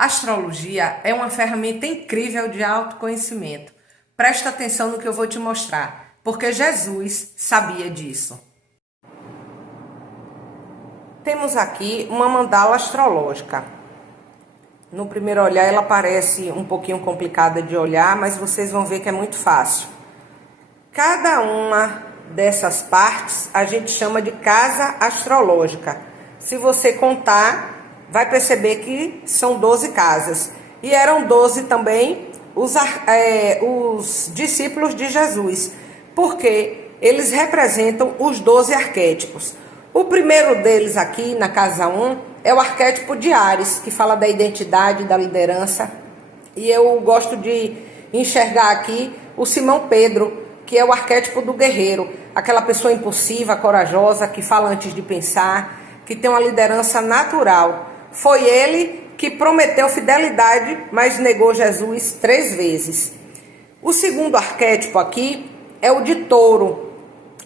A astrologia é uma ferramenta incrível de autoconhecimento. Presta atenção no que eu vou te mostrar, porque Jesus sabia disso. Temos aqui uma mandala astrológica. No primeiro olhar ela parece um pouquinho complicada de olhar, mas vocês vão ver que é muito fácil. Cada uma dessas partes a gente chama de casa astrológica. Se você contar, vai perceber que são 12 casas. E eram 12 também os discípulos de Jesus, porque eles representam os 12 arquétipos. O primeiro deles aqui, na casa 1, é o arquétipo de Áries, que fala da identidade, da liderança. E eu gosto de enxergar aqui o Simão Pedro, que é o arquétipo do guerreiro, aquela pessoa impulsiva, corajosa, que fala antes de pensar, que tem uma liderança natural. Foi ele que prometeu fidelidade, mas negou Jesus 3 vezes. O segundo arquétipo aqui é o de Touro.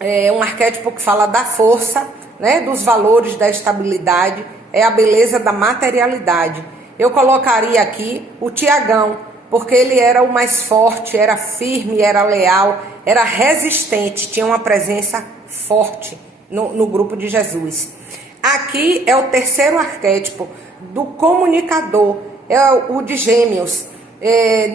É um arquétipo que fala da força, né, dos valores, da estabilidade, é a beleza da materialidade. Eu colocaria aqui o Tiagão, porque ele era o mais forte, era firme, era leal, era resistente, tinha uma presença forte no grupo de Jesus. Aqui é o terceiro arquétipo do comunicador, é o de Gêmeos.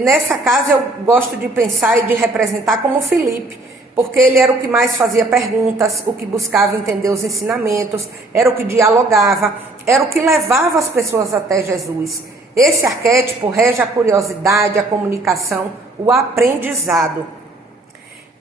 Nessa casa eu gosto de pensar e de representar como Filipe, porque ele era o que mais fazia perguntas, o que buscava entender os ensinamentos, era o que dialogava, era o que levava as pessoas até Jesus. Esse arquétipo rege a curiosidade, a comunicação, o aprendizado.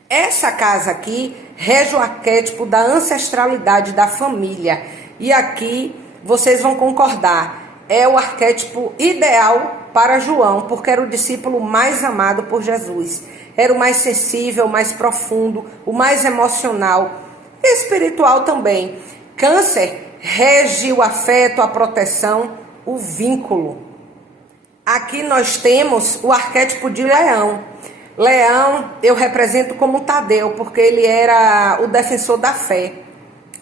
Essa casa aqui rege o arquétipo da ancestralidade da família. E aqui vocês vão concordar, é o arquétipo ideal para João, porque era o discípulo mais amado por Jesus. Era o mais sensível, o mais profundo, o mais emocional e espiritual também. Câncer rege o afeto, a proteção, o vínculo. Aqui nós temos o arquétipo de Leão. Leão eu represento como Tadeu, porque ele era o defensor da fé.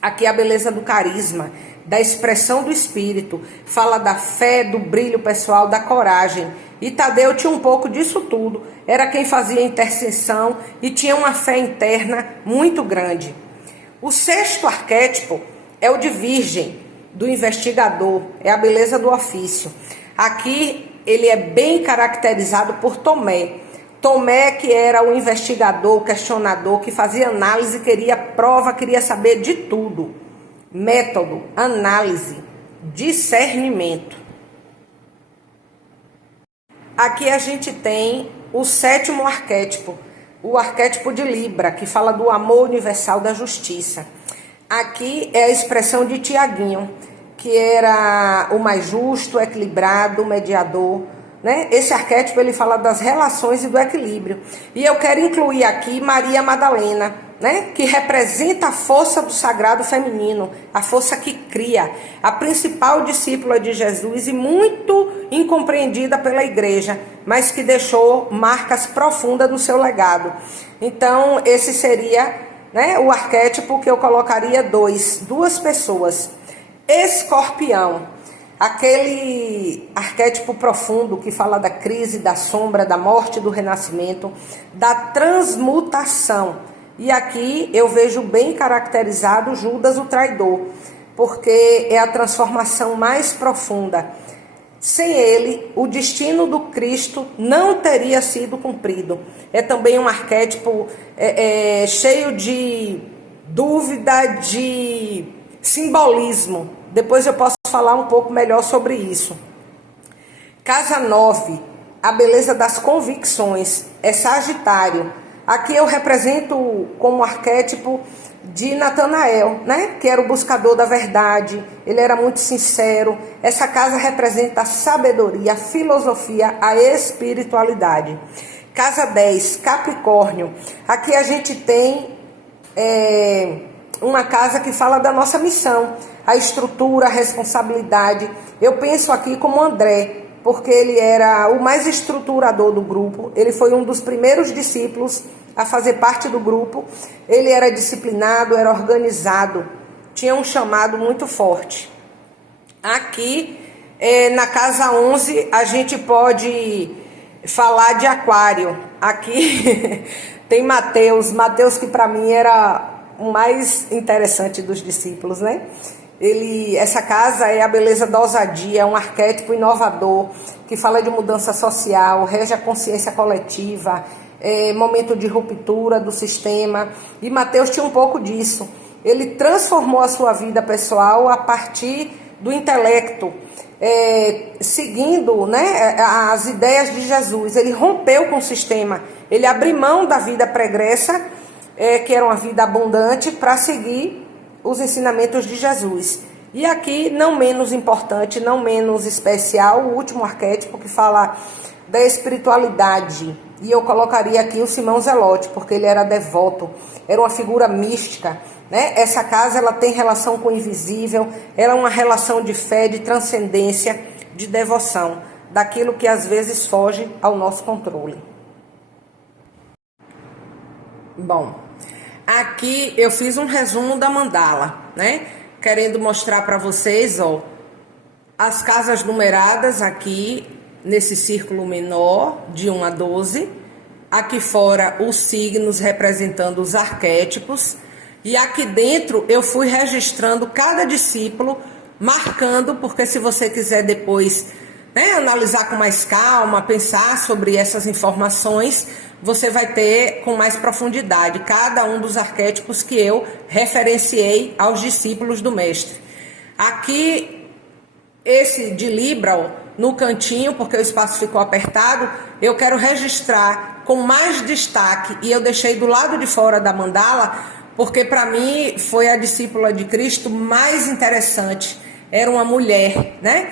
Aqui a beleza do carisma, da expressão do espírito, fala da fé, do brilho pessoal, da coragem. E Tadeu tinha um pouco disso tudo, era quem fazia intercessão e tinha uma fé interna muito grande. O sexto arquétipo é o de Virgem, do investigador, é a beleza do ofício. Aqui ele é bem caracterizado por Tomé. Tomé, que era o investigador, o questionador, que fazia análise, queria prova, queria saber de tudo. Método, análise, discernimento. Aqui a gente tem o sétimo arquétipo, o arquétipo de Libra, que fala do amor universal, da justiça. Aqui é a expressão de Tiaguinho, que era o mais justo, equilibrado, mediador, né? Esse arquétipo ele fala das relações e do equilíbrio. E eu quero incluir aqui Maria Madalena, né? Que representa a força do sagrado feminino, a força que cria, a principal discípula de Jesus e muito incompreendida pela igreja, mas que deixou marcas profundas no seu legado. Então esse seria, né, o arquétipo que eu colocaria duas pessoas. Escorpião, aquele arquétipo profundo que fala da crise, da sombra, da morte, do renascimento, da transmutação. E aqui eu vejo bem caracterizado Judas o traidor, porque é a transformação mais profunda. Sem ele, o destino do Cristo não teria sido cumprido. É também um arquétipo cheio de dúvida, de simbolismo. Depois eu posso falar um pouco melhor sobre isso. Casa 9, a beleza das convicções, é Sagitário. Aqui eu represento como arquétipo de Natanael, né? Que era o buscador da verdade, ele era muito sincero. Essa casa representa a sabedoria, a filosofia, a espiritualidade. Casa 10, Capricórnio. Aqui a gente tem uma casa que fala da nossa missão, a estrutura, a responsabilidade. Eu penso aqui como André, porque ele era o mais estruturador do grupo, ele foi um dos primeiros discípulos a fazer parte do grupo, ele era disciplinado, era organizado, tinha um chamado muito forte. Aqui Na casa 11 a gente pode falar de Aquário. Aqui tem Mateus que para mim era o mais interessante dos discípulos, né? Essa casa é a beleza da ousadia, é um arquétipo inovador que fala de mudança social, rege a consciência coletiva, momento de ruptura do sistema. E Mateus tinha um pouco disso. Ele transformou a sua vida pessoal a partir do intelecto, seguindo, né, as ideias de Jesus. Ele rompeu com o sistema, ele abriu mão da vida pregressa, que era uma vida abundante, para seguir os ensinamentos de Jesus. E aqui, não menos importante, não menos especial, o último arquétipo que fala da espiritualidade. E eu colocaria aqui o Simão Zelote, porque ele era devoto, era uma figura mística, né? Essa casa ela tem relação com o invisível, ela é uma relação de fé, de transcendência, de devoção, daquilo que às vezes foge ao nosso controle. Bom, aqui eu fiz um resumo da mandala, né? Querendo mostrar para vocês, ó, as casas numeradas aqui nesse círculo menor, de 1 a 12. Aqui fora os signos representando os arquétipos. E aqui dentro eu fui registrando cada discípulo, marcando, porque se você quiser depois, né, analisar com mais calma, pensar sobre essas informações, você vai ter com mais profundidade cada um dos arquétipos que eu referenciei aos discípulos do mestre. Aqui, esse de Libra, ó, no cantinho, porque o espaço ficou apertado, eu quero registrar com mais destaque, e eu deixei do lado de fora da mandala, porque para mim foi a discípula de Cristo mais interessante. Era uma mulher, né?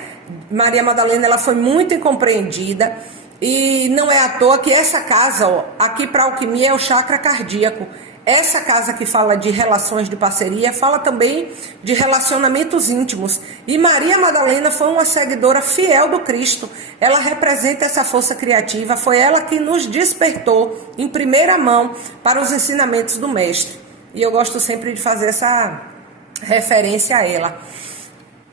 Maria Madalena, ela foi muito incompreendida, e não é à toa que essa casa, ó, aqui para alquimia é o chakra cardíaco. Essa casa que fala de relações de parceria, fala também de relacionamentos íntimos. E Maria Madalena foi uma seguidora fiel do Cristo. Ela representa essa força criativa, foi ela que nos despertou em primeira mão para os ensinamentos do mestre. E eu gosto sempre de fazer essa referência a ela.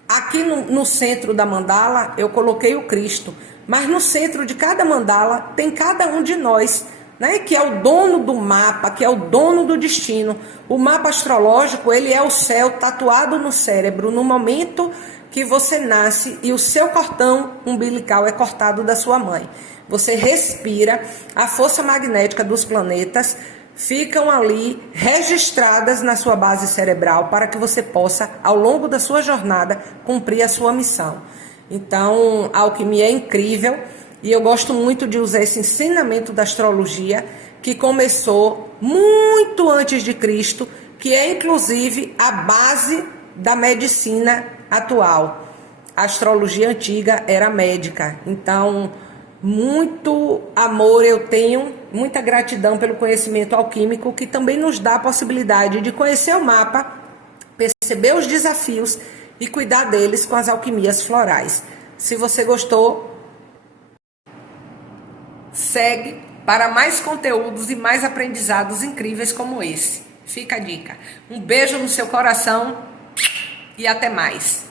Aqui no centro da mandala eu coloquei o Cristo, mas no centro de cada mandala tem cada um de nós, né, que é o dono do mapa, que é o dono do destino. O mapa astrológico, ele é o céu tatuado no cérebro no momento que você nasce e o seu cordão umbilical é cortado da sua mãe. Você respira, a força magnética dos planetas ficam ali registradas na sua base cerebral para que você possa, ao longo da sua jornada, cumprir a sua missão. Então, a alquimia é incrível e eu gosto muito de usar esse ensinamento da astrologia que começou muito antes de Cristo, que é inclusive a base da medicina atual. A astrologia antiga era médica, então muito amor eu tenho, muita gratidão pelo conhecimento alquímico que também nos dá a possibilidade de conhecer o mapa, perceber os desafios e cuidar deles com as alquimias florais. Se você gostou, segue para mais conteúdos e mais aprendizados incríveis como esse. Fica a dica. Um beijo no seu coração e até mais.